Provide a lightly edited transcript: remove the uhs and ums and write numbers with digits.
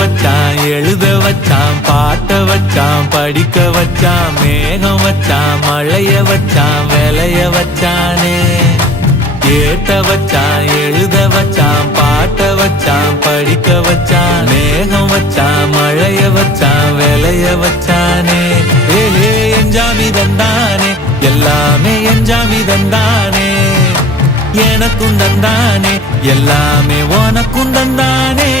வச்சான், எழுத வச்சான், பாட்ட வச்சான், படிக்க வச்சான், மேகம் வச்சான், மழைய வச்சான், விளைய வச்சானே. ஏட்ட வச்சான், எழுத வச்சான், பாட்ட வச்சான், படிக்க வச்சான், மேகம் வச்சான், மழைய வச்சான், விளைய வச்சானே. ஏ எஞ்சாமி தந்தானே, எல்லாமே எஞ்சாமி தந்தானே. எனக்கும் தந்தானே, எல்லாமே உனக்கும் தந்தானே.